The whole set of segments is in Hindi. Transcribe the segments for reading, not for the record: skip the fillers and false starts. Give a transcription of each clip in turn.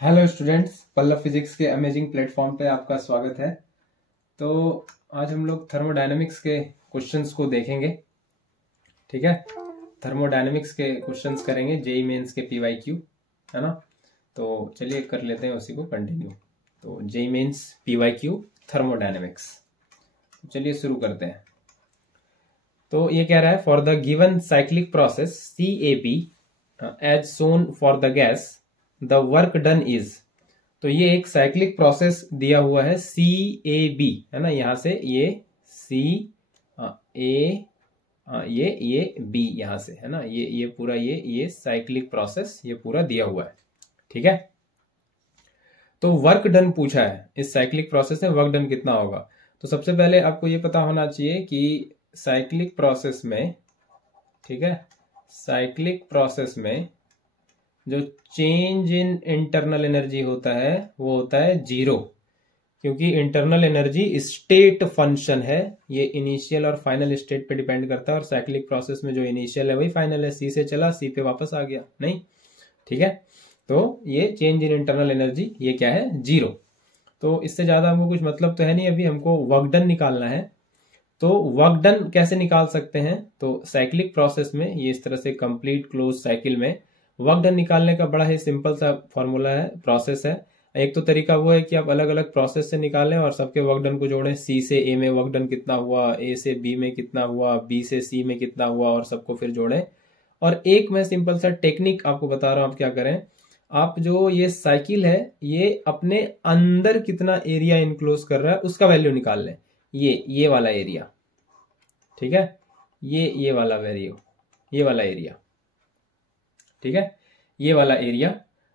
हेलो स्टूडेंट्स, पल्लव फिजिक्स के अमेजिंग प्लेटफॉर्म पे आपका स्वागत है। तो आज हम लोग थर्मोडायनेमिक्स के क्वेश्चंस को देखेंगे। ठीक है, थर्मोडायनेमिक्स के क्वेश्चंस करेंगे, जेई मेंस के पीवाईक्यू, है ना। तो चलिए कर लेते हैं उसी को कंटिन्यू। तो जेई मेंस पीवाईक्यू थर्मोडायनेमिक्स, चलिए शुरू करते हैं। तो ये कह रहा है, for the given cyclic process CAP as shown for the gas the work done is. तो ये एक साइक्लिक प्रोसेस दिया हुआ है CAB, है ना। यहां से ये C A ये B यहां से, है ना। ये पूरा ये साइक्लिक प्रोसेस ये पूरा दिया हुआ है। ठीक है, तो वर्क डन पूछा है, इस साइक्लिक प्रोसेस में वर्क डन कितना होगा। तो सबसे पहले आपको ये पता होना चाहिए कि साइक्लिक प्रोसेस में, ठीक है, साइक्लिक प्रोसेस में जो चेंज इन इंटरनल एनर्जी होता है वो होता है 0, क्योंकि इंटरनल एनर्जी स्टेट फंक्शन है। ये इनिशियल और फाइनल स्टेट पे डिपेंड करता है, और साइक्लिक प्रोसेस में जो इनिशियल है वही फाइनल है। C से चला C पे वापस आ गया, नहीं। ठीक है, तो ये चेंज इन इंटरनल एनर्जी ये क्या है, 0। तो इससे ज्यादा हमको कुछ मतलब तो है नहीं, अभी हमको वर्क डन निकालना है। तो वर्क डन कैसे निकाल सकते हैं, तो साइक्लिक प्रोसेस में ये इस तरह से कंप्लीट क्लोज साइकिल में वर्क डन निकालने का बड़ा ही सिंपल सा फॉर्मूला है, प्रोसेस है। एक तो तरीका वो है कि आप अलग अलग प्रोसेस से निकालें और सबके वर्क डन को जोड़ें। C से A में वर्क डन कितना हुआ, A से B में कितना हुआ, B से C में कितना हुआ, और सबको फिर जोड़ें। और एक मैं सिंपल सा टेक्निक आपको बता रहा हूं, आप क्या करें, आप जो ये साइकिल है ये अपने अंदर कितना एरिया इनक्लोज कर रहा है उसका वैल्यू निकाल लें। ये वाला एरिया, ठीक है, ये वाला वैल्यू, ये वाला एरिया, ठीक है, ये वाला एरिया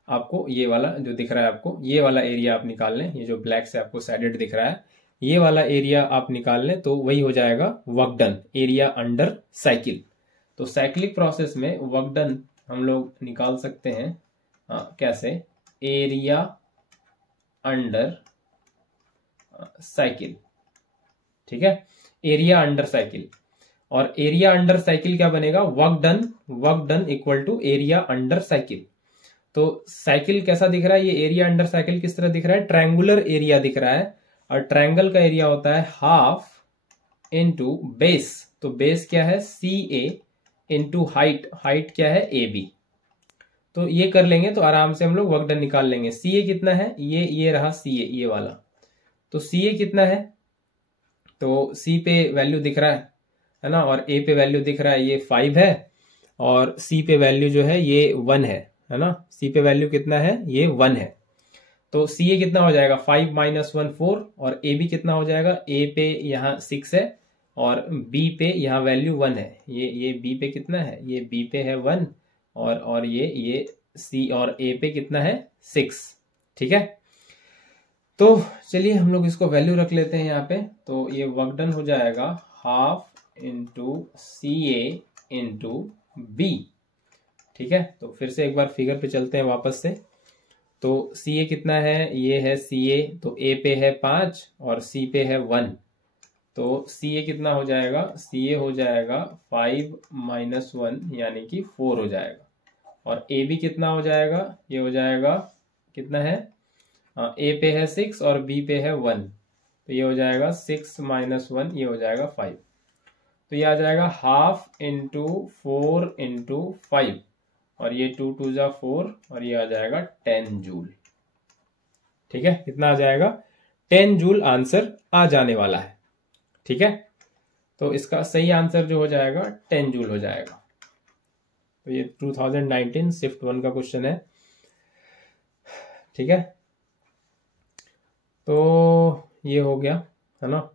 आपको, ये वाला जो दिख रहा है आपको, ये वाला एरिया आप निकाल लें। ये जो ब्लैक से आपको शेडेड दिख रहा है, ये वाला एरिया आप निकाल लें, तो वही हो जाएगा work done, area under cycle. तो साइक्लिक प्रोसेस में वर्क डन हम लोग निकाल सकते हैं कैसे, एरिया अंडर साइकिल। ठीक है, एरिया अंडर साइकिल, और एरिया अंडर साइकिल क्या बनेगा, work done equal to area under cycle. तो साइकिल कैसा दिख रहा है, ये एरिया अंडर साइकिल किस तरह दिख रहा है, ट्रायंगुलर एरिया दिख रहा है, और ट्रायंगल का एरिया होता है हाफ इनटू बेस। तो बेस क्या है, CA इनटू हाइट, हाइट क्या है, AB। तो ये कर लेंगे तो आराम से हम लोग वर्क डन निकाल लेंगे। CA कितना है, ये रहा CA, ये वाला। तो CA कितना है, तो C पे वैल्यू दिख रहा है ना, और A पे वैल्यू दिख रहा है, ये 5 है, और C पे वैल्यू जो है ये 1 है ना। C पे वैल्यू कितना है, ये 1 है। तो CA कितना हो जाएगा, 5 माइनस 1 4, और AB कितना हो जाएगा, A पे यहाँ 6 है, और B पे यहाँ वैल्यू 1 है। ये B पे कितना है, ये B पे है 1, और ये C और A पे कितना है, 6। ठीक है, तो चलिए हम लोग इसको वैल्यू रख लेते हैं यहाँ पे। तो ये वर्क डन हो जाएगा half into CA into B। ठीक है, तो फिर से एक बार फिगर पे चलते हैं वापस से। तो CA कितना है, ये है CA, तो A पे है 5 और C पे है 1। तो CA कितना हो जाएगा, CA हो जाएगा 5 माइनस 1 यानी कि 4 हो जाएगा, और AB कितना हो जाएगा, ये हो जाएगा कितना है, A पे है 6 और B पे है 1, तो ये हो जाएगा 6 माइनस 1, ये हो जाएगा 5। तो ये आ जाएगा हाफ इंटू 4 इंटू 5, और ये 2 2 जा 4, और ये आ जाएगा 10 जूल। ठीक है, कितना आ जाएगा, 10 जूल आंसर आ जाने वाला है। ठीक है, तो इसका सही आंसर जो हो जाएगा 10 जूल हो जाएगा। तो ये 2019 शिफ्ट 1 का क्वेश्चन है। ठीक है, तो ये हो गया, है ना,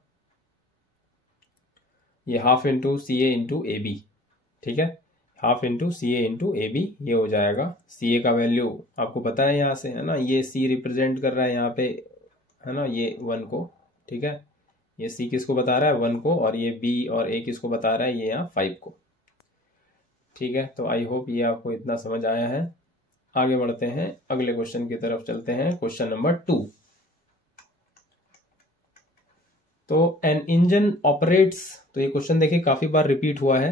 ये half into CA into AB। ठीक है, half into CA into AB, ये हो जाएगा। CA का वैल्यू आपको पता है यहाँ से, है ना, ये C रिप्रेजेंट कर रहा है यहाँ पे, है ना, ये 1 को। ठीक है, ये C किसको बता रहा है, 1 को, और ये B और A किसको बता रहा है, ये यहाँ 5 को। ठीक है, तो आई होप ये आपको इतना समझ आया है। आगे बढ़ते हैं, अगले क्वेश्चन की तरफ चलते हैं, क्वेश्चन नंबर 2। तो एन इंजन ऑपरेट्स, तो ये क्वेश्चन देखिए काफी बार रिपीट हुआ है।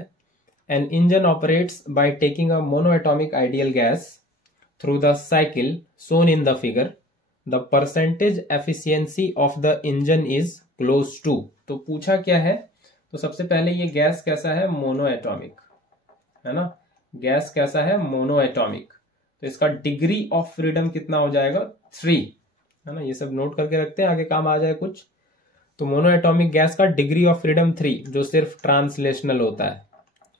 An engine operates by taking a monoatomic ideal gas through the cycle shown in the figure, the percentage efficiency of the engine is close to। तो पूछा क्या है, तो सबसे पहले ये गैस कैसा है, मोनो एटॉमिक है ना, गैस कैसा है, मोनो एटॉमिक। तो इसका डिग्री ऑफ फ्रीडम कितना हो जाएगा, 3 है ना, ये सब नोट करके रखते हैं, आगे काम आ जाए कुछ। तो मोनो एटॉमिक गैस का डिग्री ऑफ फ्रीडम 3, जो सिर्फ ट्रांसलेशनल होता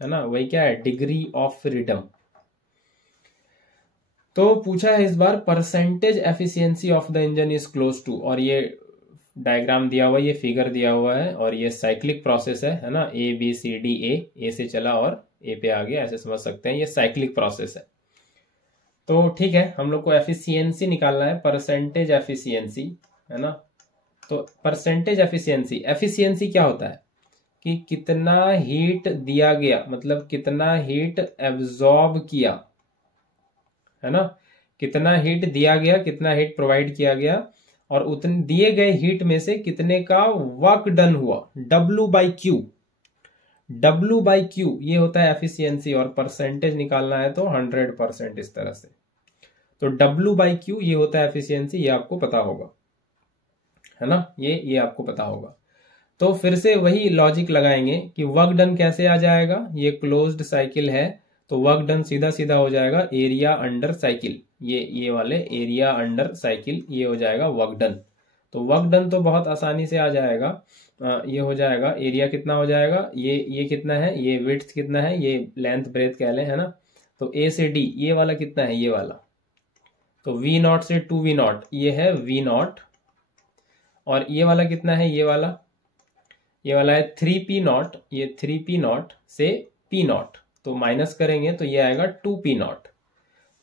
है ना, वही क्या है, डिग्री ऑफ फ्रीडम। तो पूछा है इस बार percentage efficiency of the engine is close to, और ये डायग्राम दिया हुआ है, ये फिगर दिया हुआ है, और ये साइक्लिक प्रोसेस है ना, ए बी सी डी, ए से चला और ए पे आ गया, ऐसे समझ सकते हैं, ये साइक्लिक प्रोसेस है। तो ठीक है, हम लोग को एफिशिएंसी निकालना है, परसेंटेज एफिशिएंसी है ना। तो परसेंटेज एफिशिएंसी, एफिशिएंसी क्या होता है कि कितना हीट दिया गया, मतलब कितना हीट एब्जॉर्ब किया है ना, कितना हीट दिया गया, कितना हीट प्रोवाइड किया गया, और उतने दिए गए हीट में से कितने का वर्क डन हुआ, W/Q। W/Q ये होता है एफिशिएंसी, और परसेंटेज निकालना है तो 100% इस तरह से। तो W/Q ये होता है एफिशिएंसी, ये आपको पता होगा है ना, ये आपको पता होगा। तो फिर से वही लॉजिक लगाएंगे कि वर्क डन कैसे आ जाएगा, ये क्लोज्ड साइकिल है, तो वर्क डन सीधा सीधा हो जाएगा एरिया अंडर साइकिल, ये वाले एरिया अंडर साइकिल, ये हो जाएगा वर्क डन। तो वर्क डन तो बहुत आसानी से आ जाएगा, ये हो जाएगा, एरिया कितना हो जाएगा, ये कितना है, ये विड्थ कितना है, ये लेंथ ब्रेथ कह लें है ना। तो ए से डी ये वाला कितना है, ये वाला, तो V0 से 2V0 ये है V0, और ये वाला कितना है, ये वाला है 3P0, ये 3P0 से P0, तो माइनस करेंगे तो ये आएगा 2P0।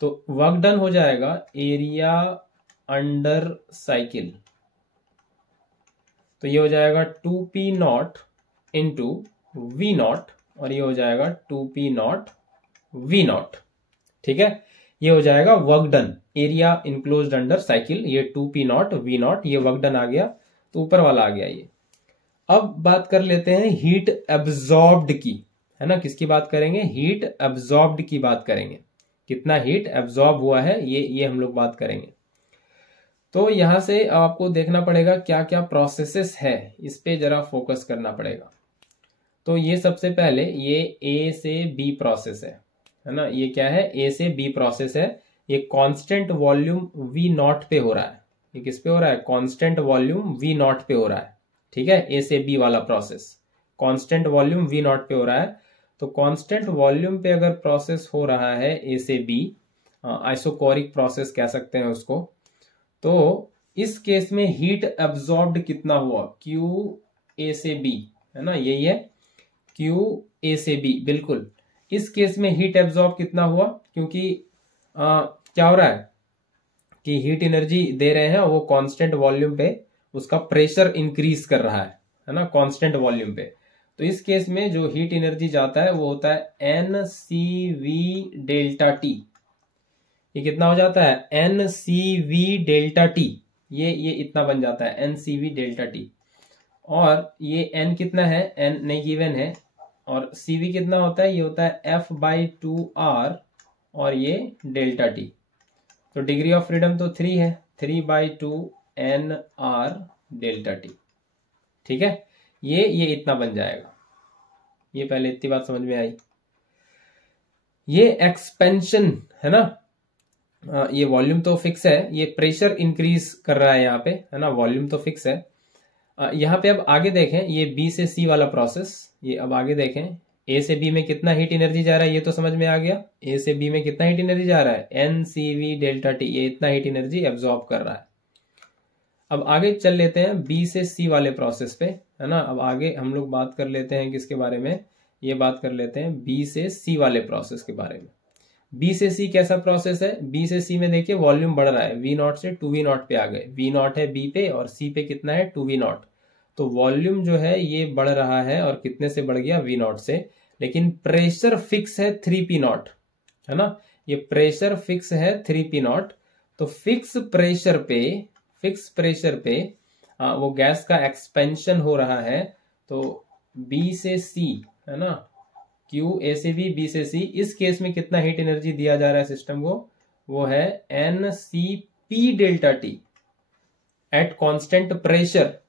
तो वर्क डन हो जाएगा एरिया अंडर साइकिल, तो ये हो जाएगा 2P0 इंटू V0, और ये हो जाएगा 2P0 V0। ठीक है, ये हो जाएगा work done area enclosed under cycle, ये 2P0 V0, ये वर्क डन आ गया, तो ऊपर वाला आ गया ये। अब बात कर लेते हैं हीट एब्जॉर्ब्ड की, है ना, किसकी बात करेंगे, हीट एब्जॉर्ब्ड की बात करेंगे, कितना हीट एब्जॉर्ब हुआ है, ये हम लोग बात करेंगे। तो यहां से आपको देखना पड़ेगा क्या क्या प्रोसेसेस है, इस पे जरा फोकस करना पड़ेगा। तो ये सबसे पहले ये ए से बी प्रोसेस है ना, ये क्या है, ए से बी प्रोसेस है, ये कांस्टेंट वॉल्यूम V0 पे हो रहा है, ये किस पे हो रहा है, कांस्टेंट वॉल्यूम V0 पे हो रहा है। ठीक है, ए से बी वाला प्रोसेस कांस्टेंट वॉल्यूम V0 पे हो रहा है। तो कांस्टेंट वॉल्यूम पे अगर प्रोसेस हो रहा है ए से बी, आइसोकोरिक प्रोसेस कह सकते हैं उसको, तो इस केस में हीट एब्जॉर्ब्ड कितना हुआ, Q A से B है ना, यही है Q A से B, बिल्कुल। इस केस में हीट एब्जॉर्ब कितना हुआ, क्योंकि क्या हो रहा है कि हीट एनर्जी दे रहे हैं, वो कांस्टेंट वॉल्यूम पे उसका प्रेशर इंक्रीज कर रहा है ना, कांस्टेंट वॉल्यूम पे। तो इस केस में जो हीट एनर्जी जाता है वो होता है NCV डेल्टा T। ये कितना हो जाता है, NCV डेल्टा T, ये इतना बन जाता है NCV डेल्टा T। और ये N कितना है, N नहीं गिवन है, और CV कितना होता है, ये होता है F/2R, और ये डेल्टा T। तो डिग्री ऑफ फ्रीडम तो 3 है, 3/2 NR डेल्टा T। ठीक है, ये इतना बन जाएगा, ये पहले इतनी बात समझ में आई। ये एक्सपेंशन है ना, ये वॉल्यूम तो फिक्स है, ये प्रेशर इंक्रीज कर रहा है यहाँ पे है ना, वॉल्यूम तो फिक्स है। यहाँ पे अब आगे देखें, ये बी से सी वाला प्रोसेस, ये अब आगे देखें, ए से बी में कितना हीट एनर्जी जा रहा है, ये तो समझ में आ गया, ए से बी में कितना हीट एनर्जी जा रहा है, NCV डेल्टा T, ये इतना हीट एनर्जी एब्जॉर्ब कर रहा है। अब आगे चल लेते हैं बी से सी वाले प्रोसेस पे है ना। अब आगे हम लोग बात कर लेते हैं किसके बारे में, ये बात कर लेते हैं बी से सी वाले प्रोसेस के बारे में। बी से सी कैसा प्रोसेस है, बी से सी में देखिए वॉल्यूम बढ़ रहा है, V0 से 2V0 पे आ गए, V0 है बी पे और सी पे कितना है 2V0। तो वॉल्यूम जो है ये बढ़ रहा है, और कितने से बढ़ गया, V0 से, लेकिन प्रेशर फिक्स है 3P0 है ना, ये प्रेशर फिक्स है 3P0। तो फिक्स प्रेशर पे वो गैस का एक्सपेंशन हो रहा है। तो बी से सी है ना, Q A से B, B से C, इस केस में कितना हीट एनर्जी दिया जा रहा है सिस्टम को, वो है NCP delta T at constant pressure.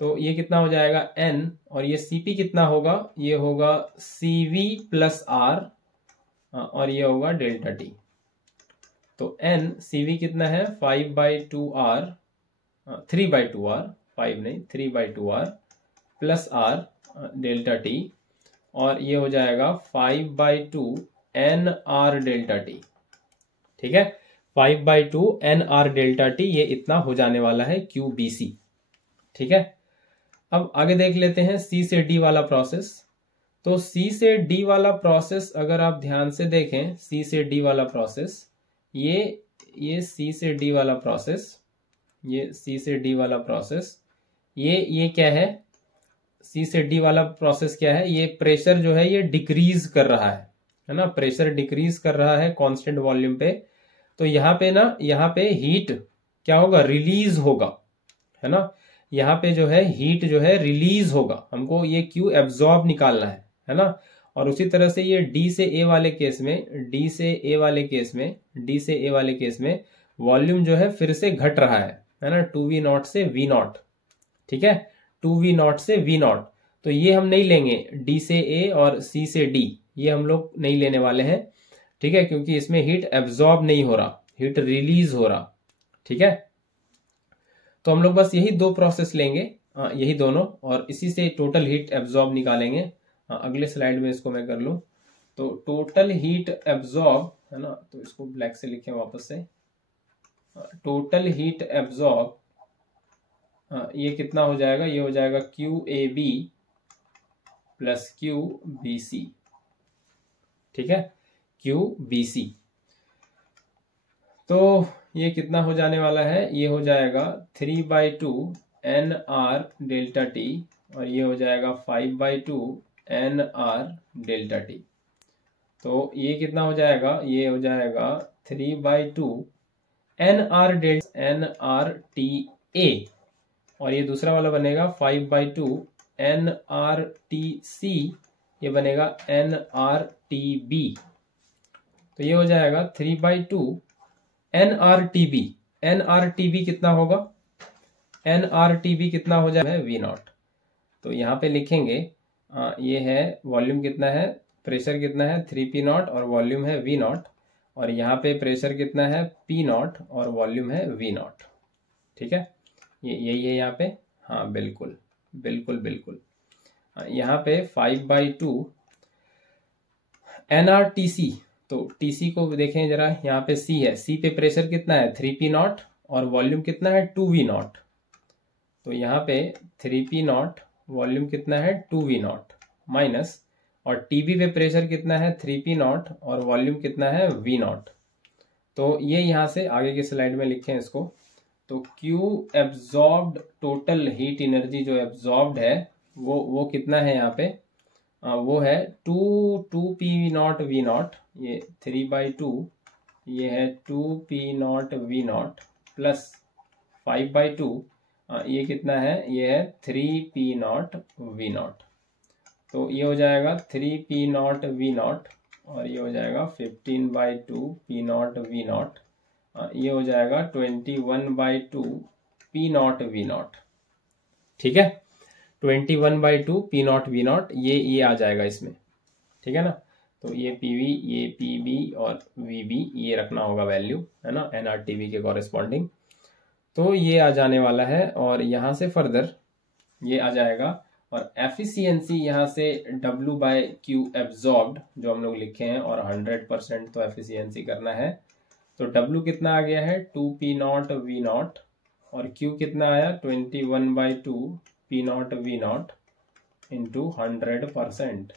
तो ये कितना हो जाएगा N, और ये Cp कितना होगा, ये होगा Cv प्लस R, और ये होगा डेल्टा टी। तो Cv कितना है 5/2R, 3/2R, 5 नहीं 3/2R plus R delta T, और ये हो जाएगा 5/2 NR डेल्टा टी। ठीक है, 5/2 NR डेल्टा टी, ये इतना हो जाने वाला है QBC। ठीक है, अब आगे देख लेते हैं C से D वाला प्रोसेस। तो C से D वाला प्रोसेस अगर आप ध्यान से देखें, C से D वाला प्रोसेस, ये C से D वाला प्रोसेस, ये C से D वाला प्रोसेस, ये क्या है, C से D वाला प्रोसेस क्या है, ये प्रेशर जो है ये डिक्रीज कर रहा है ना, प्रेशर डिक्रीज कर रहा है कांस्टेंट वॉल्यूम पे। तो यहाँ पे ना, यहाँ पे हीट क्या होगा, रिलीज होगा, है ना, यहाँ पे जो है हीट जो है रिलीज होगा, हमको ये Q एब्जॉर्ब निकालना है ना। और उसी तरह से ये D से A वाले केस में, D से A वाले केस में, D से A वाले केस में वॉल्यूम जो है फिर से घट रहा है ना, 2V0 से V0। ठीक है, 2V0 से V0। तो ये हम नहीं लेंगे, D से A और C से D, ये हम लोग नहीं लेने वाले हैं। ठीक है, क्योंकि इसमें हीट एब्जॉर्ब नहीं हो रहा, हीट रिलीज हो रहा। ठीक है, तो हम लोग बस यही दो प्रोसेस लेंगे, यही दोनों, और इसी से टोटल हीट एब्जॉर्ब निकालेंगे। अगले स्लाइड में इसको मैं कर लूं। तो टोटल हीट एब्जॉर्ब, है ना, तो इसको ब्लैक से लिखें वापस से। टोटल हीट एब्जॉर्ब ये कितना हो जाएगा, ये हो जाएगा QAB प्लस QBC। ठीक है, QBC। तो ये कितना हो जाने वाला है, ये हो जाएगा 3/2 NR डेल्टा टी, और ये हो जाएगा 5/2 NR डेल्टा टी। तो ये कितना हो जाएगा, ये हो जाएगा 3/2 NRTA, और ये दूसरा वाला बनेगा 5/2 NRTC, ये बनेगा NRTB। तो ये हो जाएगा 3/2 NRTB। NRTB कितना होगा, NRTB कितना हो जाएगा V0। तो यहाँ पे लिखेंगे, ये है वॉल्यूम कितना है, प्रेशर कितना है 3P0 और वॉल्यूम है V0, और यहाँ पे प्रेशर कितना है P0 और वॉल्यूम है V0। ठीक है, ये यही है यहाँ पे, हाँ बिल्कुल बिल्कुल बिल्कुल। यहाँ पे 5/2 NRTC, तो TC को देखें जरा, यहाँ पे C है, C पे प्रेशर कितना है 3P0 और वॉल्यूम कितना है 2V0। तो यहाँ पे 3P0 वॉल्यूम कितना है 2V0 माइनस, और TB पे प्रेशर कितना है 3P0 और वॉल्यूम कितना है V0। तो ये यहाँ से आगे के स्लाइड में लिखें इसको। तो Q absorbed, total heat energy जो एब्जॉर्ब्ड है वो कितना है यहाँ पे, वो है 2P0 V0, ये 3/2, ये है 2P0 V0 प्लस 5/2, ये कितना है, ये है 3P0 V0। तो ये हो जाएगा 3P0 V0, और ये हो जाएगा 15/2 P0 V0, ये हो जाएगा 21/2 P0 V0। ठीक है, 21/2 P0 V0, ये आ जाएगा इसमें। ठीक है ना, तो ये PV, ये PB और VB, ये रखना होगा वैल्यू, है ना, NRTB के कॉरेस्पॉन्डिंग। तो ये आ जाने वाला है, और यहाँ से फर्दर ये आ जाएगा, और एफिशिएंसी यहाँ से W/Q एब्जॉर्ब्ड जो हम लोग लिखे हैं, और 100% तो एफिशिएंसी करना है। तो W कितना आ गया है 2P0 V0, और Q कितना आया 21/2 P0 V0 इंटू 100%।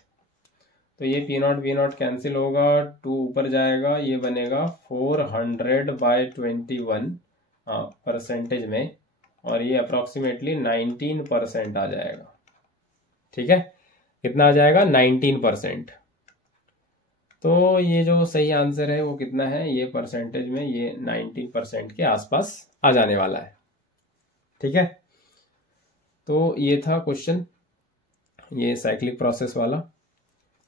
तो ये P0 V0 कैंसिल होगा, 2 ऊपर जाएगा, ये बनेगा 400/21 परसेंटेज में, और ये अप्रोक्सीमेटली 19% आ जाएगा। ठीक है, कितना आ जाएगा 19%। तो ये जो सही आंसर है वो कितना है, ये परसेंटेज में ये 19% के आसपास आ जाने वाला है। ठीक है, तो ये था क्वेश्चन, ये साइक्लिक प्रोसेस वाला।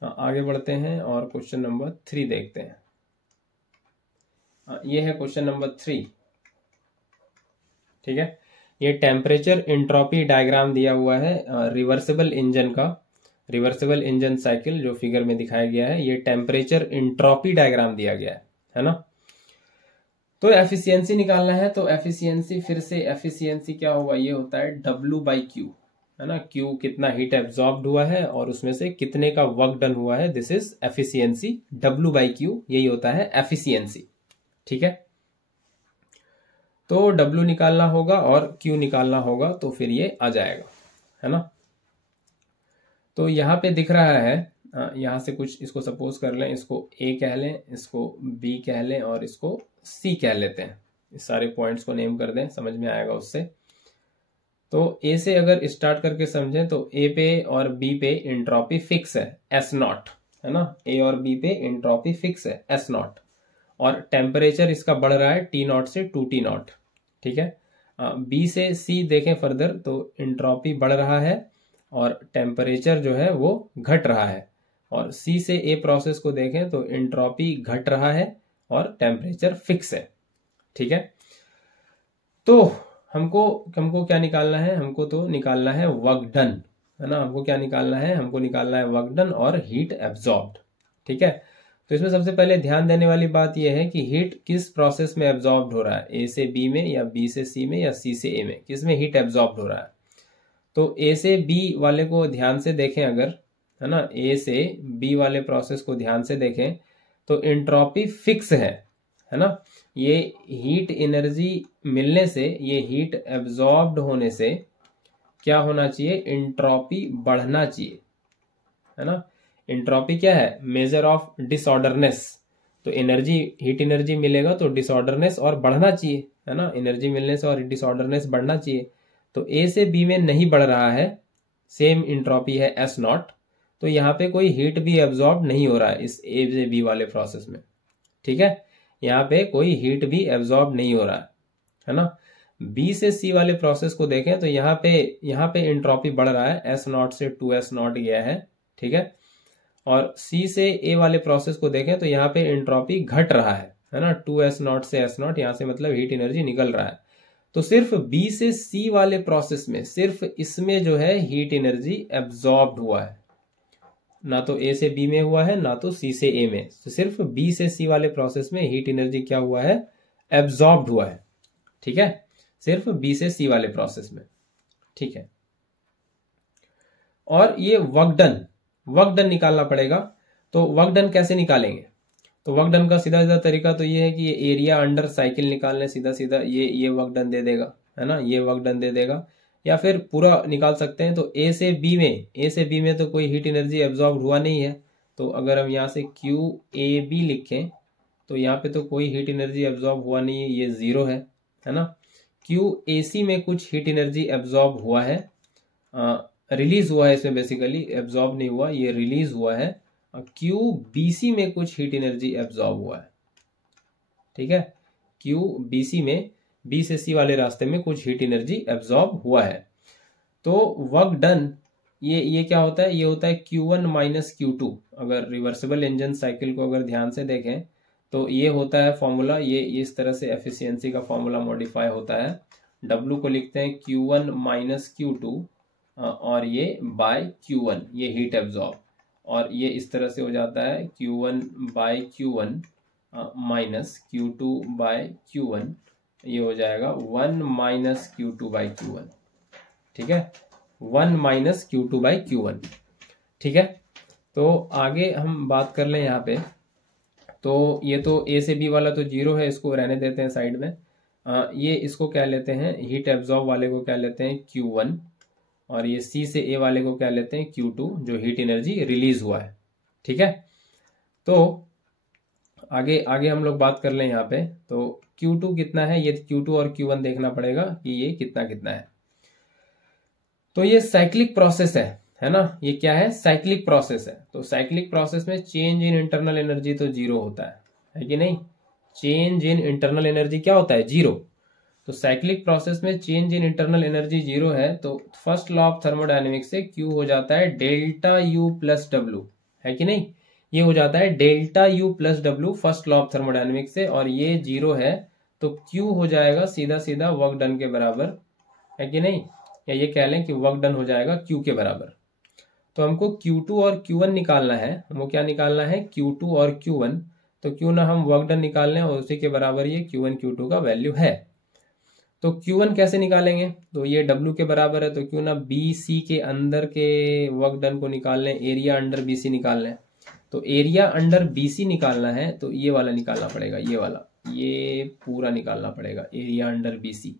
आगे बढ़ते हैं और क्वेश्चन नंबर 3 देखते हैं। ये है क्वेश्चन नंबर 3। ठीक है, ये टेम्परेचर एंट्रोपी डायग्राम दिया हुआ है रिवर्सिबल इंजन का, रिवर्सिबल इंजन साइकिल जो फिगर में दिखाया गया है, ये टेम्परेचर एंट्रोपी डायग्राम दिया गया है ना। तो एफिशिएंसी निकालना है, तो एफिशिएंसी फिर से एफिशिएंसी क्या होगा, ये होता है W/Q, है ना। Q कितना हीट एब्जॉर्ब्ड हुआ है और उसमें से कितने का वर्क डन हुआ है, दिस इज एफिशिएंसी। W/Q यही होता है एफिशिएंसी। ठीक है, तो W निकालना होगा और Q निकालना होगा, तो फिर ये आ जाएगा, है ना। तो यहाँ पे दिख रहा है, यहाँ से कुछ इसको सपोज कर लें, इसको A कह लें, इसको B कह लें और इसको C कह लेते हैं। इस सारे पॉइंट्स को नेम कर दें, समझ में आएगा उससे। तो A से अगर स्टार्ट करके समझें तो A पे और B पे एंट्रोपी फिक्स है S0, है ना। A और B पे एंट्रोपी फिक्स है S0 और टेम्परेचर इसका बढ़ रहा है T0 से 2T0। ठीक है, B से C देखें फर्दर तो एंट्रोपी बढ़ रहा है और टेम्परेचर जो है वो घट रहा है, और C से A प्रोसेस को देखें तो एंट्रोपी घट रहा है और टेम्परेचर फिक्स है। ठीक है, तो हमको क्या निकालना है, हमको तो निकालना है वर्क डन, है ना। हमको क्या निकालना है, हमको निकालना है वर्क डन और हीट एब्जॉर्ब्ड। ठीक है, तो इसमें सबसे पहले ध्यान देने वाली बात यह है कि हीट किस प्रोसेस में एब्जॉर्ब्ड हो रहा है, A से B में या B से C में या C से A में, किस में हीट एब्जॉर्ब्ड हो रहा है। तो A से B वाले को ध्यान से देखें अगर, है ना, A से B वाले प्रोसेस को ध्यान से देखें तो एंट्रोपी फिक्स है ना। ये हीट एनर्जी मिलने से, ये हीट एब्जॉर्ब्ड होने से क्या होना चाहिए, एंट्रोपी बढ़ना चाहिए, है ना। एंट्रोपी क्या है, मेजर ऑफ डिसऑर्डरनेस। तो एनर्जी, हीट एनर्जी मिलेगा तो डिसऑर्डरनेस और बढ़ना चाहिए, है ना। एनर्जी मिलने से और डिसऑर्डरनेस बढ़ना चाहिए। तो A से B में नहीं बढ़ रहा है, सेम एंट्रोपी है S0, तो यहाँ पे कोई हीट भी एब्जॉर्ब नहीं हो रहा है इस A से B वाले प्रोसेस में। ठीक है, यहाँ पे कोई हीट भी एब्जॉर्ब नहीं हो रहा है ना। B से C वाले प्रोसेस को देखें तो यहाँ पे एंट्रोपी बढ़ रहा है, S0 से 2S0 गया है। ठीक है, और C से A वाले प्रोसेस को देखें तो यहाँ पे एंट्रोपी घट रहा है ना। 2S0 से S0, यहाँ से मतलब हीट एनर्जी निकल रहा है। तो सिर्फ B से C वाले प्रोसेस में, सिर्फ इसमें जो है हीट एनर्जी एब्जॉर्ब्ड हुआ है, ना तो A से B में हुआ है ना तो C से A में। तो सिर्फ B से C वाले प्रोसेस में हीट एनर्जी क्या हुआ है, एब्जॉर्ब्ड हुआ है। ठीक है, सिर्फ B से C वाले प्रोसेस में। ठीक है, और ये वर्क डन निकालना पड़ेगा। तो वर्क डन कैसे निकालेंगे, तो वर्क डन का सीधा सीधा तरीका तो ये है कि ये एरिया अंडर साइकिल निकालने, सीधा सीधा ये वर्क डन दे देगा, है ना, ये वर्क डन दे देगा। या फिर पूरा निकाल सकते हैं, तो A से B में तो कोई हीट एनर्जी एब्जॉर्ब हुआ नहीं है, तो अगर हम यहाँ से QAB लिखें तो यहाँ पे तो कोई हीट एनर्जी एब्जॉर्ब हुआ नहीं है, ये 0 है ना। QAC में कुछ हीट एनर्जी एब्जॉर्ब हुआ है, रिलीज हुआ है, इसमें बेसिकली एब्जॉर्ब नहीं हुआ, ये रिलीज हुआ है। QBC में कुछ हीट एनर्जी एब्जॉर्ब हुआ है। ठीक है, QBC में B से C वाले रास्ते में कुछ हीट एनर्जी एब्जॉर्ब हुआ है। तो वर्क डन ये क्या होता है, ये होता है Q1 माइनस Q2। अगर रिवर्सिबल इंजन साइकिल को अगर ध्यान से देखें तो ये होता है फॉर्मूला, ये इस तरह से एफिशिएंसी का फॉर्मूला मॉडिफाई होता है। W को लिखते हैं Q1 माइनस Q2 और ये बाय Q1, ये हीट एब्जॉर्ब, और ये इस तरह से हो जाता है Q1 bye Q1 minus Q2 bye Q1, ये हो जाएगा 1 माइनस Q2 बाय Q1। ठीक है, 1 माइनस Q2 बाय Q1। ठीक है, तो आगे हम बात कर लें यहाँ पे, तो ये तो A से B वाला तो 0 है, इसको रहने देते हैं साइड में। ये इसको क्या लेते हैं, हीट एब्जॉर्ब वाले को क्या लेते हैं Q1, और ये C से A वाले को क्या लेते हैं Q2, जो हीट एनर्जी रिलीज हुआ है। ठीक है, तो आगे हम लोग बात कर लें यहाँ पे, तो Q2 कितना है, ये Q2 और Q1 देखना पड़ेगा कि ये कितना है। तो ये साइक्लिक प्रोसेस है ना, ये क्या है, साइक्लिक प्रोसेस है। तो साइक्लिक प्रोसेस में चेंज इन इंटरनल एनर्जी तो 0 होता है कि नहीं। चेंज इन इंटरनल एनर्जी क्या होता है, 0। तो साइक्लिक प्रोसेस में चेंज इन इंटरनल एनर्जी 0 है, तो फर्स्ट लॉ ऑफ थर्मोडायनेमिक्स से Q हो जाता है डेल्टा U प्लस W, है कि नहीं। ये हो जाता है delta U plus W, first law of thermodynamics से, और ये 0 है तो क्यू हो जाएगा सीधा सीधा वर्क डन के बराबर, है कि नहीं, या ये कह लें कि वर्क डन हो जाएगा क्यू के बराबर। तो हमको Q2 और Q1 निकालना है, हमको क्या निकालना है, Q2 और Q1, तो क्यों ना हम वर्क डन निकाल लें और उसी के बराबर ये Q1 Q2 का वैल्यू है। तो Q1 कैसे निकालेंगे, तो ये W के बराबर है, तो क्यों ना BC के अंदर के वर्क डन को निकाल लें, एरिया अंडर BC निकाल लें। तो एरिया अंडर BC निकालना है तो ये वाला निकालना पड़ेगा, ये वाला, ये पूरा निकालना पड़ेगा, एरिया अंडर BC,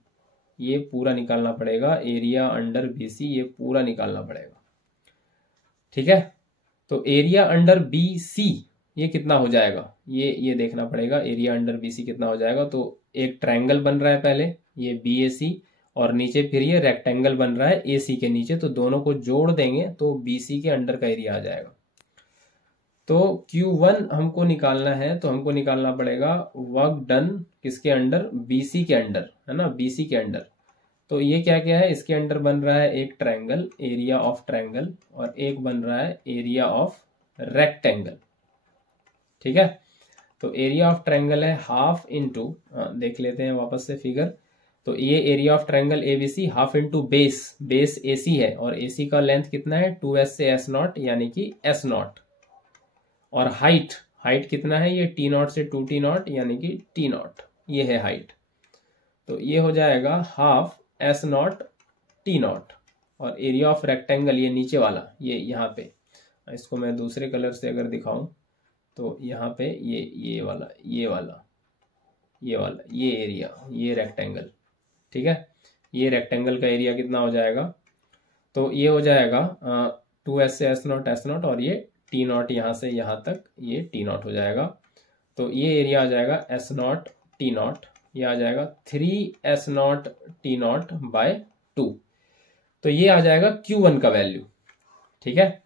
ये पूरा निकालना पड़ेगा, एरिया अंडर BC ये पूरा निकालना पड़ेगा, ठीक है। तो एरिया अंडर BC ये कितना हो जाएगा, ये देखना पड़ेगा, एरिया अंडर BC कितना हो जाएगा। तो एक ट्रायंगल बन रहा है पहले ये BAC, और नीचे फिर ये रेक्टेंगल बन रहा है AC के नीचे, तो दोनों को जोड़ देंगे तो BC के अंडर का एरिया आ जाएगा। तो Q1 हमको निकालना है तो हमको निकालना पड़ेगा वर्क डन किसके अंडर, BC के अंडर, है ना, BC के अंडर। तो ये क्या क्या है, इसके अंडर बन रहा है एक ट्रायंगल, एरिया ऑफ ट्रायंगल, और एक बन रहा है एरिया ऑफ रेक्टेंगल, ठीक है। तो एरिया ऑफ ट्रायंगल है हाफ इंटू, देख लेते हैं वापस से फिगर, तो ये area of triangle ABC half into base, base AC है, और AC का लेंथ कितना है 2S से S0 यानी कि S0, और हाइट, हाइट कितना है ये T0 से 2T0 यानी कि T0, ये है हाइट। तो ये हो जाएगा हाफ S0 T0, और एरिया ऑफ रेक्टेंगल ये नीचे वाला, ये यहाँ पे, इसको मैं दूसरे कलर से अगर दिखाऊं तो यहाँ पे ये वाला, ये वाला, ये वाला, ये एरिया, ये रेक्टेंगल, ठीक है। ये रेक्टेंगल का एरिया कितना हो जाएगा, तो ये हो जाएगा 2S से S0 S0, और ये T0 यहाँ से यहाँ तक ये T0 हो जाएगा। तो ये एरिया आ जाएगा S0 T0, ये आ जाएगा 3S0 T0 बाय 2। तो ये आ जाएगा Q1 का वैल्यू, ठीक है।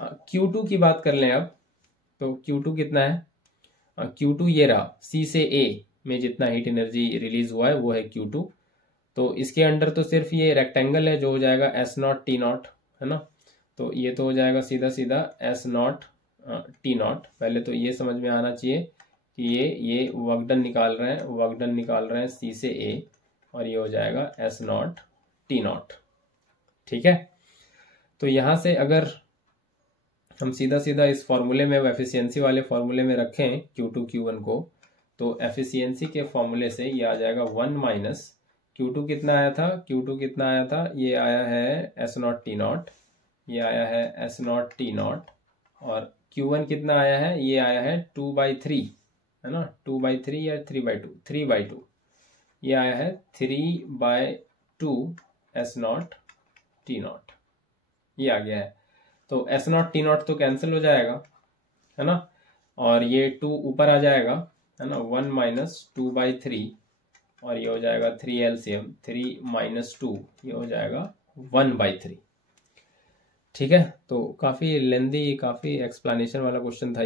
Q2 की बात कर लें अब, तो Q2 कितना है, Q2 ये रहा, C से A में जितना हीट एनर्जी रिलीज हुआ है वो है Q2। तो इसके अंडर तो सिर्फ ये रेक्टेंगल है जो हो जाएगा S0 T0, है ना। तो ये तो हो जाएगा सीधा सीधा S0 T0। पहले तो ये समझ में आना चाहिए कि ये वर्क डन निकाल रहे हैं, वर्क डन निकाल रहे हैं C से A, और ये हो जाएगा S0 T0, ठीक है। तो यहां से अगर हम सीधा सीधा इस फॉर्मूले में, एफिशिएंसी वाले फॉर्मूले में रखें Q2 Q1 को, तो एफिशिएंसी के फॉर्मूले से ये आ जाएगा 1 माइनस Q2 कितना आया था, Q2 कितना आया था, ये आया है S0 T0, ये आया है S0 T0, और Q1 कितना आया है, ये आया है 2/3, है ना, 2/3 या 3/2, 3/2, ये आया है 3/2 S0 T0, ये आ गया है। तो S0 T0 तो कैंसिल हो जाएगा, है ना, और ये 2 ऊपर आ जाएगा, है ना, 1 माइनस 2/3, और ये हो जाएगा 3 LCM, 3 माइनस 2, ये हो जाएगा 1/3, ठीक है। तो काफ़ी लेंदी, काफ़ी एक्सप्लेनेशन वाला क्वेश्चन था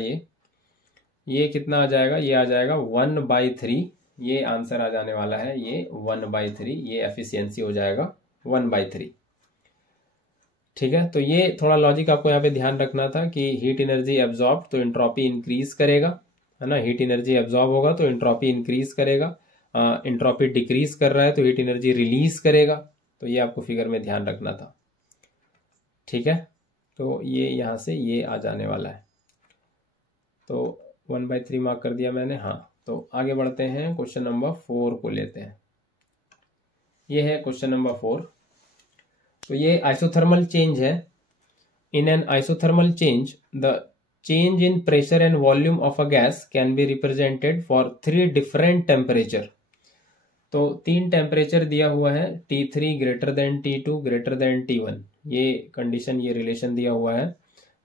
ये कितना आ जाएगा, ये आ जाएगा 1/3, ये आंसर आ जाने वाला है, ये 1/3, ये एफिशिएंसी हो जाएगा 1/3, ठीक है। तो ये थोड़ा लॉजिक आपको यहाँ पे ध्यान रखना था कि हीट एनर्जी एब्जॉर्ब तो एंट्रोपी इंक्रीज करेगा, है ना, हीट एनर्जी एब्जॉर्ब होगा तो एंट्रोपी इंक्रीज करेगा, एंट्रोपी डिक्रीज कर रहा है तो हीट एनर्जी रिलीज करेगा। तो ये आपको फिगर में ध्यान रखना था, ठीक है। तो ये यहाँ से ये आ जाने वाला है, तो 1/3 मार्क कर दिया मैंने, हाँ। तो आगे बढ़ते हैं, क्वेश्चन नंबर 4 को लेते हैं। ये है क्वेश्चन नंबर 4। तो ये आइसोथर्मल चेंज है। In an isothermal change the change in pressure and volume of a gas can be represented for 3 different temperature। तो 3 टेम्परेचर दिया हुआ है, T3 greater than T2 greater than T1, ये कंडीशन, ये रिलेशन दिया हुआ है।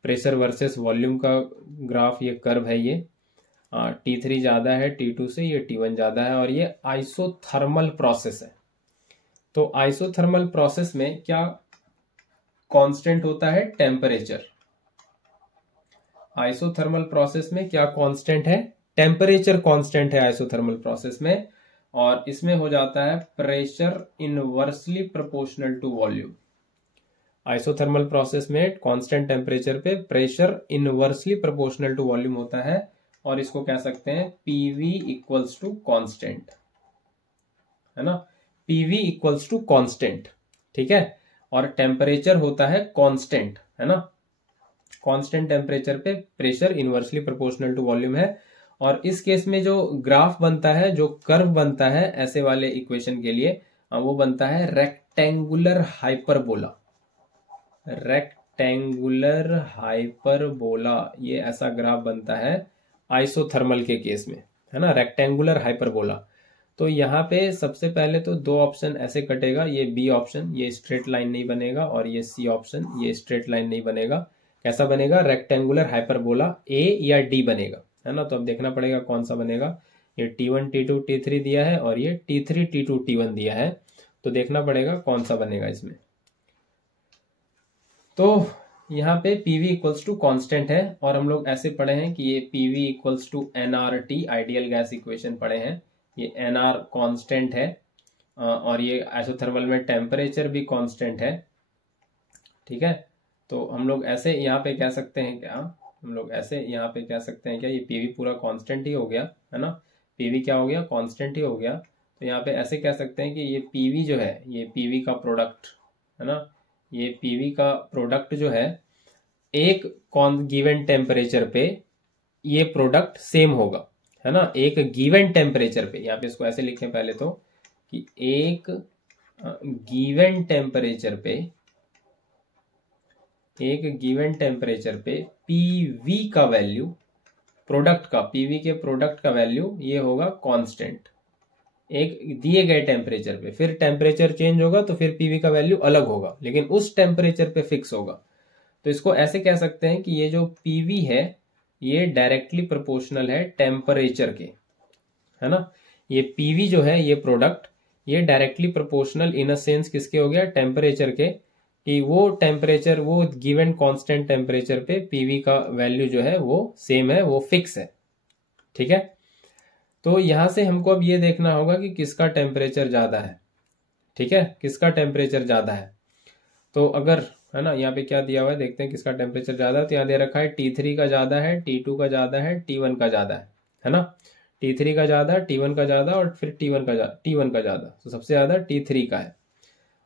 प्रेशर वर्सेस वॉल्यूम का ग्राफ, ये कर्व है, ये T3 ज्यादा है T2 से, ये T1 ज्यादा है, और ये आइसोथर्मल प्रोसेस है। तो आइसोथर्मल प्रोसेस में क्या कांस्टेंट होता है, टेम्परेचर। आइसोथर्मल प्रोसेस में क्या कांस्टेंट है, टेम्परेचर कांस्टेंट है आइसोथर्मल प्रोसेस में, और इसमें हो जाता है pressure inversely proportional to volume. Isothermal process में कांस्टेंट टेम्परेचर पे pressure inversely proportional to volume होता है और इसको कह सकते हैं पीवी इक्वल्स टू कांस्टेंट, है ना, पीवी इक्वल्स टू कांस्टेंट, ठीक है। और टेम्परेचर होता है कांस्टेंट, है ना, कांस्टेंट टेम्परेचर पे pressure inversely proportional to volume है। और इस केस में जो ग्राफ बनता है, जो कर्व बनता है ऐसे वाले इक्वेशन के लिए, वो बनता है रेक्टेंगुलर हाइपरबोला, रेक्टेंगुलर हाइपरबोला, ये ऐसा ग्राफ बनता है आइसोथर्मल के केस में, है ना, रेक्टेंगुलर हाइपरबोला। तो यहाँ पे सबसे पहले तो दो ऑप्शन ऐसे कटेगा, ये बी ऑप्शन, ये स्ट्रेट लाइन नहीं बनेगा, और ये सी ऑप्शन, ये स्ट्रेट लाइन नहीं बनेगा। कैसा बनेगा? रेक्टेंगुलर हाइपरबोला, ए या डी बनेगा, है ना। तो अब देखना पड़ेगा कौन सा बनेगा। ये T1 T2 T3 दिया है और ये T3 T2 T1 दिया है, तो देखना पड़ेगा कौन सा बनेगा इसमें। तो यहाँ पे PV इक्वल्स टू कॉन्स्टेंट है, और हम लोग ऐसे पढ़े हैं कि ये PV equals to nRT ideal gas equation पढ़े हैं। ये nR कांस्टेंट है और ये आइसोथर्मल में टेम्परेचर भी कांस्टेंट है, ठीक है। तो हम लोग ऐसे यहाँ पे कह सकते हैं क्या, हम लोग ऐसे यहाँ पे कह सकते हैं क्या, ये PV पूरा कांस्टेंट ही हो गया, है ना, PV क्या हो गया? कांस्टेंट ही हो गया। तो यहाँ पे ऐसे कह सकते हैं कि ये PV जो है, ये PV का प्रोडक्ट, है ना, ये PV का प्रोडक्ट जो है, एक गिवन टेम्परेचर पे ये प्रोडक्ट सेम होगा, है ना, एक गिवन टेम्परेचर पे। यहाँ पे इसको ऐसे लिखें पहले तो, कि एक गिवन टेम्परेचर पे, एक गिवन टेम्परेचर पे PV का वैल्यू, प्रोडक्ट का, PV के प्रोडक्ट का वैल्यू ये होगा कांस्टेंट, एक दिए गए टेम्परेचर पे। फिर टेम्परेचर चेंज होगा तो फिर PV का वैल्यू अलग होगा, लेकिन उस टेम्परेचर पे फिक्स होगा। तो इसको ऐसे कह सकते हैं कि ये जो PV है ये डायरेक्टली प्रोपोर्शनल है टेम्परेचर के, है ना। ये PV जो है, ये प्रोडक्ट, ये directly proportional in a sense किसके हो गया? टेम्परेचर के, कि वो टेम्परेचर, वो गिवन कांस्टेंट टेम्परेचर पे PV का वैल्यू जो है वो सेम है, वो फिक्स है, ठीक है। तो यहां से हमको अब ये देखना होगा कि किसका टेम्परेचर ज्यादा है, ठीक है, किसका टेम्परेचर ज्यादा है। तो अगर, है ना, यहाँ पे क्या दिया हुआ है, देखते हैं किसका टेम्परेचर ज्यादा है। तो यहाँ दे रखा है T3 का ज्यादा है, T2 का ज्यादा है, T1 का ज्यादा है ना, T3 का ज्यादा, T1 का ज्यादा, और फिर T1 का ज्यादा। तो सबसे ज्यादा T3 का है।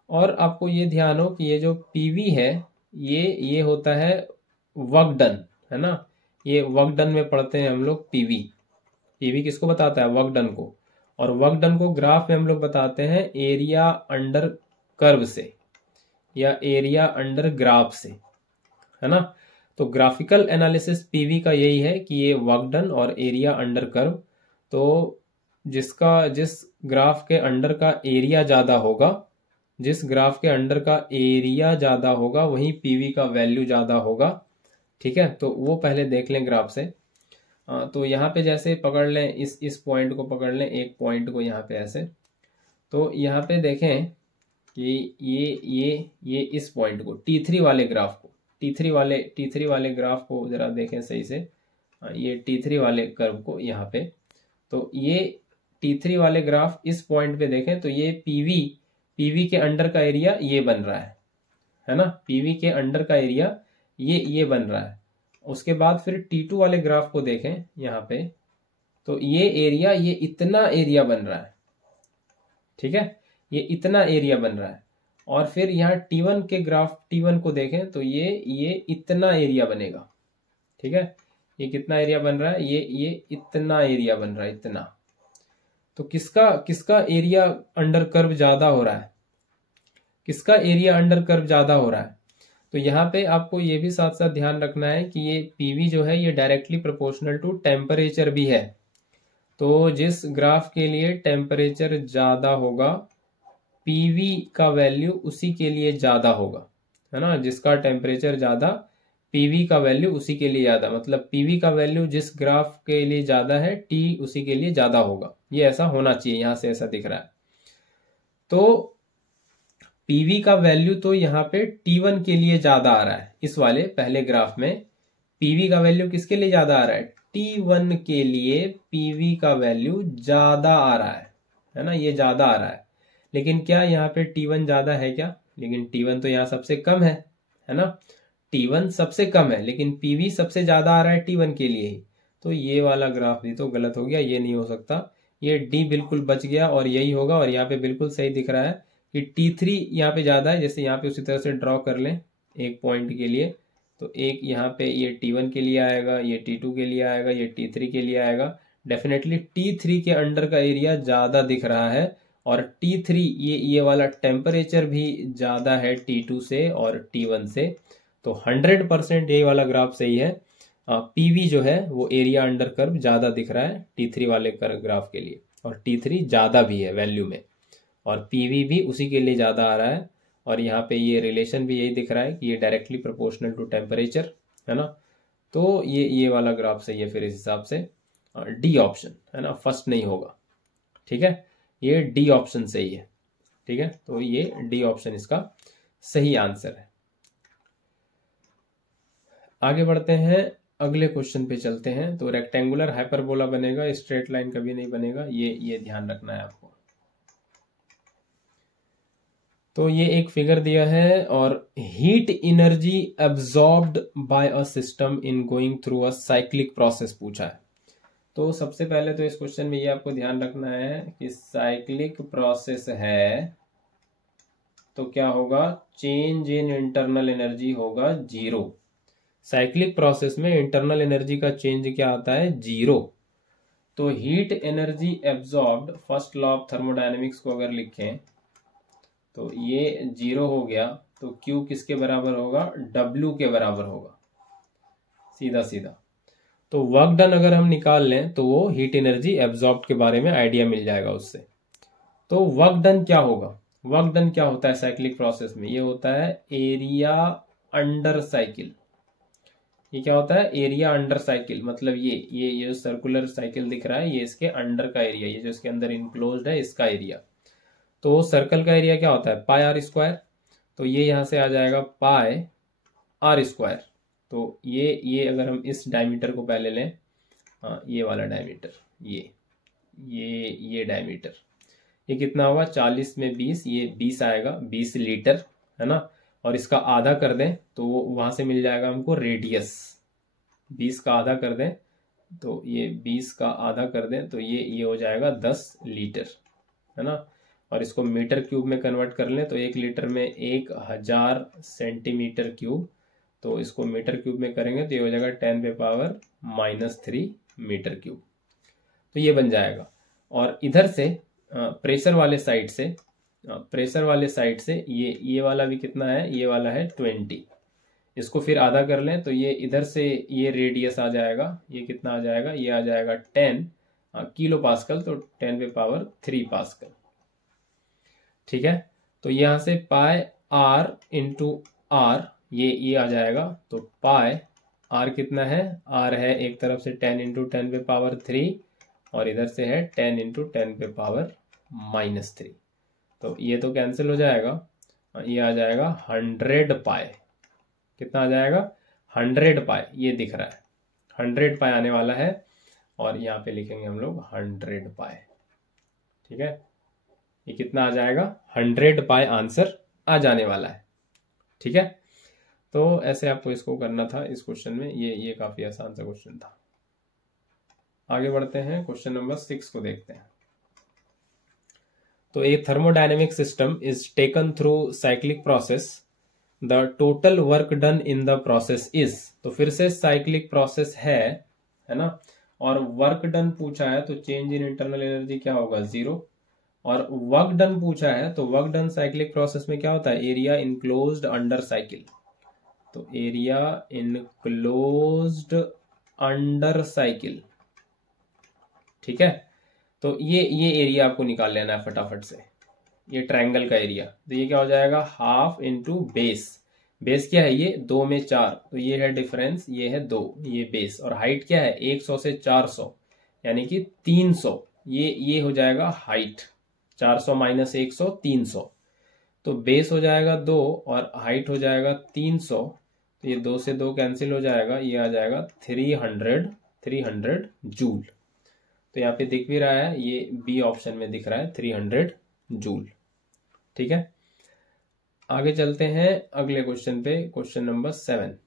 और आपको ये ध्यान हो कि ये जो PV है, ये होता है वर्क डन, है ना, ये वर्क डन में पढ़ते हैं हम लोग PV किसको बताता है? वर्क डन को। और वर्क डन को ग्राफ में हम लोग बताते हैं एरिया अंडर कर्व से या एरिया अंडर ग्राफ से, है ना। तो ग्राफिकल एनालिसिस PV का यही है कि ये वर्क डन और एरिया अंडर कर्व। तो जिस ग्राफ के अंडर का एरिया ज्यादा होगा, जिस ग्राफ के अंडर का एरिया ज्यादा होगा वहीं PV का वैल्यू ज्यादा होगा, ठीक है। तो वो पहले देख लें ग्राफ से। तो यहाँ पे जैसे पकड़ लें, इस पॉइंट को पकड़ लें, एक पॉइंट को यहाँ पे ऐसे। तो यहाँ पे देखें कि ये इस पॉइंट को, T3 वाले ग्राफ को, T3 वाले ग्राफ को जरा देखें सही से, ये T3 वाले कर्व को यहाँ पे। तो ये T3 वाले ग्राफ इस पॉइंट पे देखें तो ये PV के अंडर का एरिया ये बन रहा है ना, PV के अंडर का एरिया ये बन रहा है। उसके बाद फिर T2 वाले ग्राफ को देखें यहाँ पे, तो ये एरिया, ये इतना एरिया बन रहा है, ठीक है, ये इतना एरिया बन रहा है। और फिर यहाँ T1 के ग्राफ, T1 को देखें तो ये इतना एरिया बनेगा, ठीक है। ये कितना एरिया बन रहा है? ये इतना एरिया बन रहा है, इतना। तो किसका एरिया अंडर कर्व ज्यादा हो रहा है? किसका एरिया अंडर कर्व ज्यादा हो रहा है? तो यहाँ पे आपको ये भी साथ साथ ध्यान रखना है कि ये PV जो है ये डायरेक्टली प्रोपोर्शनल टू टेम्परेचर भी है। तो जिस ग्राफ के लिए टेम्परेचर ज्यादा होगा, PV का वैल्यू उसी के लिए ज्यादा होगा, है ना। जिसका टेम्परेचर ज्यादा, PV का वैल्यू उसी के लिए ज्यादा, मतलब PV का वैल्यू जिस ग्राफ के लिए ज्यादा है, T उसी के लिए ज्यादा होगा। ये ऐसा होना चाहिए, यहां से ऐसा दिख रहा है। तो PV का वैल्यू तो यहाँ पे T1 के लिए ज्यादा आ रहा है, इस वाले पहले ग्राफ में PV का वैल्यू किसके लिए ज्यादा आ रहा है? T1 के लिए PV का वैल्यू ज्यादा आ रहा है ना, ये ज्यादा आ रहा है। लेकिन क्या यहाँ पे T1 ज्यादा है क्या? लेकिन T1 तो यहाँ सबसे कम है, है ना। T1 सबसे कम है लेकिन PV सबसे ज्यादा आ रहा है T1 के लिए ही, तो ये वाला ग्राफ भी तो गलत हो गया, ये नहीं हो सकता। ये D बिल्कुल बच गया और यही होगा, और यहाँ पे बिल्कुल सही दिख रहा है कि T3 यहाँ पे ज्यादा है। जैसे यहाँ पे उसी तरह से ड्रॉ कर लें एक पॉइंट के लिए, तो एक यहाँ पे ये T1 के लिए आएगा, ये T2 के लिए आएगा, ये T3 के लिए आएगा। डेफिनेटली T3 के अंडर का एरिया ज्यादा दिख रहा है, और T3 ये वाला टेम्परेचर भी ज्यादा है T2 से और T1 से। तो 100% यही वाला ग्राफ सही है। PV जो है वो एरिया अंडर कर्व ज्यादा दिख रहा है T3 वाले ग्राफ के लिए, और T3 ज्यादा भी है वैल्यू में, और PV भी उसी के लिए ज्यादा आ रहा है। और यहाँ पे ये रिलेशन भी यही दिख रहा है कि ये डायरेक्टली प्रोपोर्शनल टू टेम्परेचर, है ना। तो ये वाला ग्राफ सही है फिर इस हिसाब से। डी ऑप्शन है ना, फर्स्ट नहीं होगा, ठीक है। ये डी ऑप्शन सही है, ठीक है। तो ये डी ऑप्शन इसका सही आंसर है। आगे बढ़ते हैं, अगले क्वेश्चन पे चलते हैं। तो रेक्टेंगुलर हाइपरबोला बनेगा, स्ट्रेट लाइन कभी नहीं बनेगा, ये ध्यान रखना है आपको। तो ये एक फिगर दिया है, और heat energy absorbed bye a system in going through a cyclic process पूछा है। तो सबसे पहले तो इस क्वेश्चन में ये आपको ध्यान रखना है कि साइक्लिक प्रोसेस है तो क्या होगा, चेंज इन इंटरनल एनर्जी होगा 0। साइक्लिक प्रोसेस में इंटरनल एनर्जी का चेंज क्या आता है, 0। तो heat energy absorbed, first law of thermodynamics को अगर लिखें तो ये 0 हो गया, तो Q किसके बराबर होगा, W के बराबर होगा, सीधा सीधा। तो वर्क डन अगर हम निकाल लें तो वो हीट एनर्जी एब्जॉर्ब्ड के बारे में आइडिया मिल जाएगा उससे। तो वर्क डन क्या होगा, वर्क डन क्या होता है साइक्लिक प्रोसेस में, ये होता है एरिया अंडर साइकिल। ये क्या होता है, एरिया अंडर साइकिल, मतलब ये सर्कुलर साइकिल दिख रहा है, ये इसके अंडर का एरिया, ये जो इसके अंदर इनक्लोज्ड है इसका एरिया। तो सर्कल का एरिया क्या होता है, पाई आर स्क्वायर। तो ये यहां से आ जाएगा पाई आर स्क्वायर। तो ये अगर हम इस डायमीटर को पहले लें, ये वाला डायमीटर, ये डायमीटर, ये कितना होगा, 40 में 20, ये 20 आएगा, 20 लीटर, है ना। और इसका आधा कर दें तो वहां से मिल जाएगा हमको रेडियस, 20 का आधा कर दें तो ये 20 का आधा कर दें तो ये हो जाएगा 10 लीटर, है ना। और इसको मीटर क्यूब में कन्वर्ट कर लें तो 1 लीटर में 1000 सेंटीमीटर क्यूब, तो इसको मीटर क्यूब में करेंगे तो ये हो जाएगा 10⁻³ मीटर क्यूब। तो ये बन जाएगा। और इधर से प्रेशर वाले साइड से ये वाला भी कितना है, ये वाला है 20। इसको फिर आधा कर लें तो ये इधर से ये रेडियस आ जाएगा, ये कितना आ जाएगा, ये आ जाएगा 10 किलो पास्कल, तो 10⁻³ पास्कल, ठीक है। तो यहां से पाई आर इंटू आर ये आ जाएगा, तो पाई आर कितना है, आर है एक तरफ से 10 इंटू 10⁻³ और इधर से है 10 इंटू 10⁻³ तो ये तो कैंसिल हो जाएगा, ये आ जाएगा 100 पाई। कितना आ जाएगा, 100 पाई, ये दिख रहा है 100 पाई आने वाला है, और यहाँ पे लिखेंगे हम लोग 100 पाई, ठीक है। ये कितना आ जाएगा, 100 पाई आंसर आ जाने वाला है, ठीक है। तो ऐसे आपको इसको करना था इस क्वेश्चन में, ये काफी आसान सा क्वेश्चन था। आगे बढ़ते हैं, क्वेश्चन नंबर 6 को देखते हैं। तो a thermodynamic system is taken through cyclic process, the total work done in the process is. तो फिर से साइक्लिक प्रोसेस है ना, और वर्क डन पूछा है तो चेंज इन इंटरनल एनर्जी क्या होगा, 0। और वर्क डन पूछा है तो वर्क डन साइक्लिक प्रोसेस में क्या होता है, एरिया इनक्लोज्ड अंडर साइकिल। तो एरिया इनक्लोज्ड अंडर साइकिल, ठीक है। तो ये एरिया आपको निकाल लेना है फटाफट से, ये ट्रायंगल का एरिया। तो ये क्या हो जाएगा, हाफ इंटू बेस। बेस क्या है, ये 2 में 4, तो ये है डिफरेंस, ये है 2, ये बेस। और हाइट क्या है, 100 से 400 यानी कि 300, ये हो जाएगा हाइट। 400 माइनस 100 300, तो बेस हो जाएगा 2 और हाइट हो जाएगा 300। तो ये 2 से 2 कैंसिल हो जाएगा, ये आ जाएगा 300 जूल। तो यहाँ पे दिख भी रहा है, ये बी ऑप्शन में दिख रहा है 300 जूल, ठीक है। आगे चलते हैं अगले क्वेश्चन पे, क्वेश्चन नंबर 7।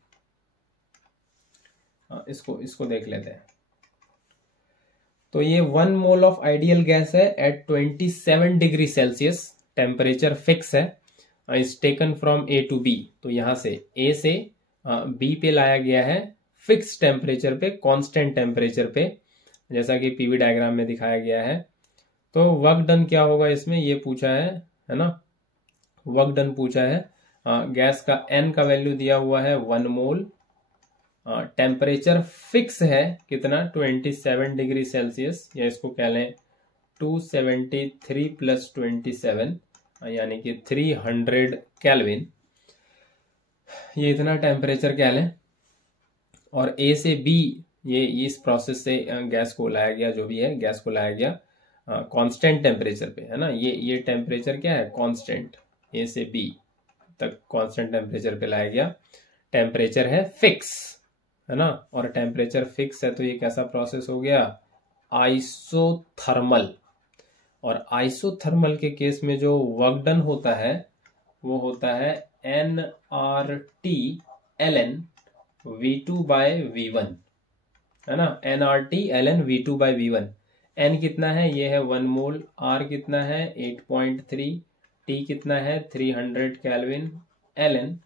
इसको देख लेते हैं। तो ये 1 मोल ऑफ आइडियल गैस है at 27 degree Celsius, temperature fix है, is taken from A to B. तो यहां से ए से बी पे लाया गया है फिक्स टेम्परेचर पे, कांस्टेंट टेम्परेचर पे, जैसा कि पीवी डायग्राम में दिखाया गया है। तो वर्क डन क्या होगा इसमें ये पूछा है ना, वर्क डन पूछा है। गैस का एन का वैल्यू दिया हुआ है 1 मोल, टेम्परेचर फिक्स है कितना 27 डिग्री सेल्सियस, या इसको कह लें 273 प्लस 27 यानी कि 300 केल्विन, ये इतना टेम्परेचर कह लें। और ए से बी ये इस प्रोसेस से गैस को लाया गया, जो भी है गैस को लाया गया कांस्टेंट टेम्परेचर पे, है ना। ये टेम्परेचर क्या है कांस्टेंट, ए से बी तक कांस्टेंट टेम्परेचर पे लाया गया। टेम्परेचर है फिक्स, है ना, और टेम्परेचर फिक्स है तो ये कैसा प्रोसेस हो गया आइसोथर्मल। और आइसोथर्मल के केस में जो वर्क डन होता है वो होता है nRT ln V2 bye V1, है ना, nRT ln V2 bye V1। n कितना है ये है 1 मोल, r कितना है 8.3, t कितना है 300 केल्विन, ln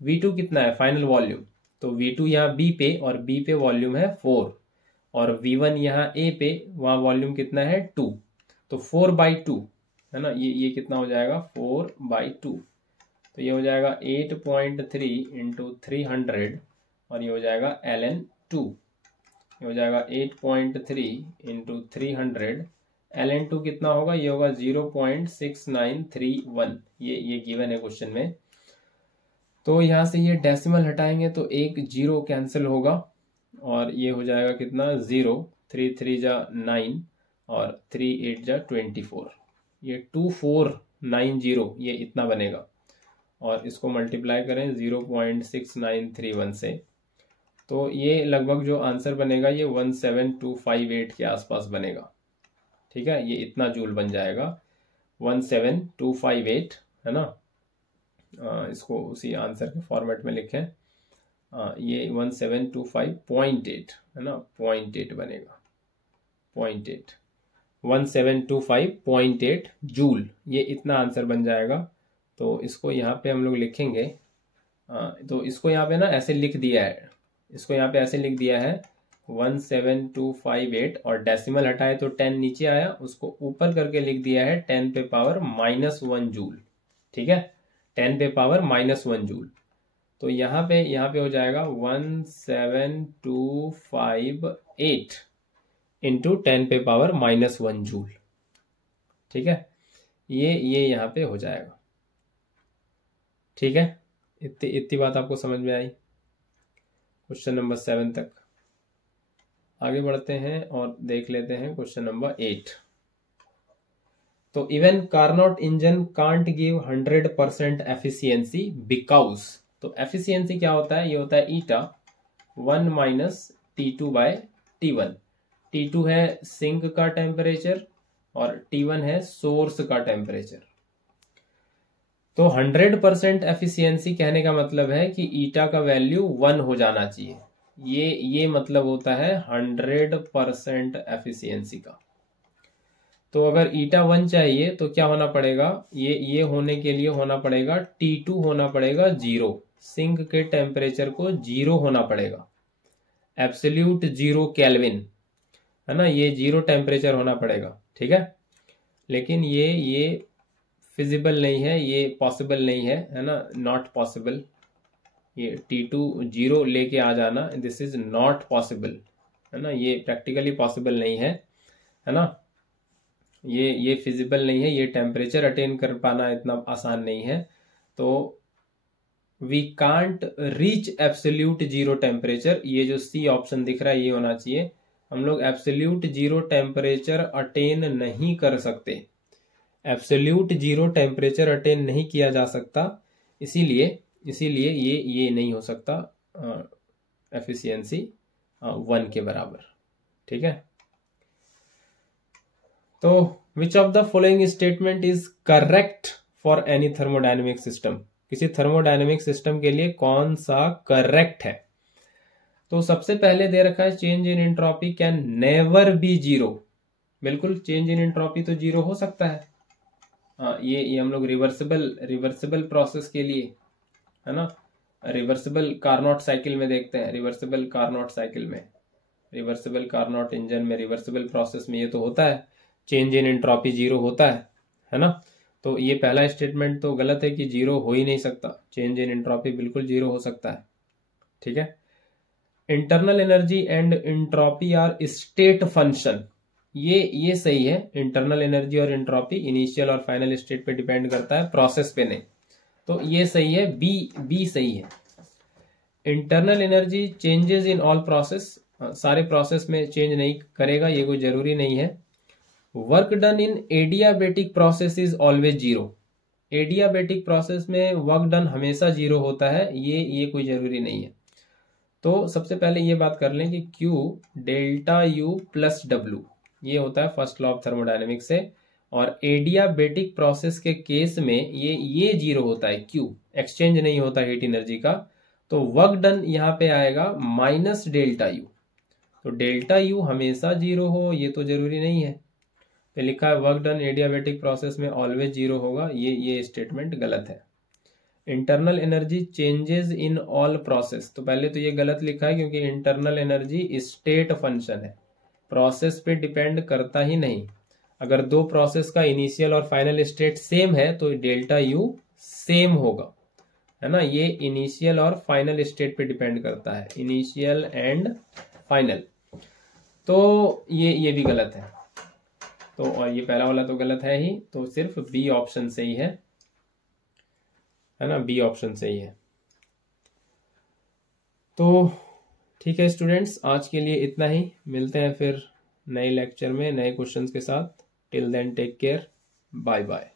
V2 कितना है फाइनल वॉल्यूम। तो V2 यहाँ B पे और B पे वॉल्यूम है 4, और V1 यहाँ A पे, वहाँ वॉल्यूम कितना है 2, तो 4/2, है ना। ये कितना हो जाएगा 4/2, तो ये हो जाएगा 8.3 इंटू 300, और ये हो जाएगा ln 2, ये हो जाएगा 8.3 इंटू 300, ln 2 कितना होगा, ये होगा 0.6931, ये गिवन है क्वेश्चन में। तो यहाँ से ये डेसिमल हटाएंगे तो एक जीरो कैंसिल होगा, और ये हो जाएगा कितना 0, 3 3 जा 9 और 3 8 जा 24, ये 2490 ये इतना बनेगा। और इसको मल्टीप्लाई करें 0.6931 से, तो ये लगभग जो आंसर बनेगा ये 17258 के आसपास बनेगा। ठीक है, ये इतना जूल बन जाएगा 17258, है ना। इसको उसी आंसर के फॉर्मेट में लिखें, ये 1725.8, है ना, 0.8 बनेगा, 0.8, 1725.8 जूल, ये इतना आंसर बन जाएगा। तो इसको यहाँ पे हम लोग लिखेंगे, तो इसको यहाँ पे ना ऐसे लिख दिया है, इसको यहाँ पे ऐसे लिख दिया है 17258, और डेसिमल हटाए तो 10 नीचे आया, उसको ऊपर करके लिख दिया है 10 पे पावर -1 जूल। ठीक है, 10 पे पावर -1 जूल। तो यहाँ पे हो जाएगा 17258 इंटू 10 पे पावर -1 जूल। ठीक है, ये यहाँ पे हो जाएगा। ठीक है, इतनी बात आपको समझ में आई क्वेश्चन नंबर 7 तक। आगे बढ़ते हैं और देख लेते हैं क्वेश्चन नंबर 8। तो even Carnot engine can't give 100% efficiency because, तो एफिशिएंसी क्या होता है, ये होता है ईटा 1 minus T2 bye T1। T2 है सिंक का टेम्परेचर और T1 है सोर्स का टेम्परेचर। तो 100% एफिशिएंसी कहने का मतलब है कि ईटा का वैल्यू 1 हो जाना चाहिए, ये मतलब होता है 100% एफिशिएंसी का। तो अगर ईटा 1 चाहिए तो क्या होना पड़ेगा, ये होने के लिए होना पड़ेगा T2 होना पड़ेगा 0, सिंक के टेम्परेचर को 0 होना पड़ेगा, एब्सोल्यूट 0 केल्विन, है ना, ये 0 टेम्परेचर होना पड़ेगा। ठीक है, लेकिन ये फिजिबल नहीं है, ये पॉसिबल नहीं है ना, नॉट पॉसिबल। ये T2 0 लेके आ जाना, दिस इज नॉट पॉसिबल, है ना, ये प्रैक्टिकली पॉसिबल नहीं है ना, ये फिजिबल नहीं है, ये टेम्परेचर अटेन कर पाना इतना आसान नहीं है। तो we can't reach absolute 0 temperature, ये जो सी ऑप्शन दिख रहा है ये होना चाहिए। हम लोग एब्सोल्यूट 0 टेम्परेचर अटेन नहीं कर सकते, एब्सोल्यूट 0 टेम्परेचर अटेन नहीं किया जा सकता, इसीलिए ये नहीं हो सकता एफिशिएंसी 1 के बराबर। ठीक है, तो which of the following statement is correct for any thermodynamic system. किसी थर्मोडायनेमिक सिस्टम के लिए कौन सा करेक्ट है। तो सबसे पहले दे रखा है change in entropy can never be zero. बिल्कुल, चेंज इन एंट्रोपी तो जीरो हो सकता है। हाँ, ये हम लोग रिवर्सिबल प्रोसेस के लिए, है ना, रिवर्सिबल कार्नोट साइकिल में देखते हैं, रिवर्सिबल कार्नोट इंजन में, रिवर्सिबल प्रोसेस में ये तो होता है, चेंज इन एंट्रोपी जीरो होता है ना। तो ये पहला स्टेटमेंट तो गलत है कि जीरो हो ही नहीं सकता, चेंज इन एंट्रोपी बिल्कुल जीरो हो सकता है। ठीक है। Internal energy and entropy are state function, ये सही है। इंटरनल एनर्जी और एंट्रोपी इनिशियल और फाइनल स्टेट पे डिपेंड करता है, प्रोसेस पे नहीं। तो ये सही है, बी सही है। Internal energy changes in all process, सारे प्रोसेस में चेंज नहीं करेगा, ये कोई जरूरी नहीं है। Work done in adiabatic process is always zero, adiabatic process में वर्क डन हमेशा जीरो होता है, ये कोई जरूरी नहीं है। तो सबसे पहले ये बात कर लें कि Q delta U plus W, ये होता है फर्स्ट लॉ ऑफ थर्मोडायनेमिक्स से, और एडियाबेटिक प्रोसेस के केस में ये जीरो होता है, Q एक्सचेंज नहीं होता हीट एनर्जी का। तो वर्क डन यहाँ पे आएगा माइनस डेल्टा U, तो डेल्टा U हमेशा जीरो हो ये तो जरूरी नहीं है। तो लिखा है वर्क डन एडियाबेटिक प्रोसेस में ऑलवेज जीरो होगा, ये स्टेटमेंट गलत है। Internal energy changes in all process, तो पहले तो ये गलत लिखा है क्योंकि इंटरनल एनर्जी स्टेट फंक्शन है, प्रोसेस पे डिपेंड करता ही नहीं। अगर दो प्रोसेस का इनिशियल और फाइनल स्टेट सेम है तो डेल्टा U सेम होगा, है ना। ये इनिशियल और फाइनल स्टेट पे डिपेंड करता है, इनिशियल एंड फाइनल। तो ये भी गलत है। तो और ये पहला वाला तो गलत है ही, तो सिर्फ बी ऑप्शन सही है ना, बी ऑप्शन सही है। तो ठीक है स्टूडेंट्स, आज के लिए इतना ही, मिलते हैं फिर नए लेक्चर में नए क्वेश्चंस के साथ। Till then take care, bye bye.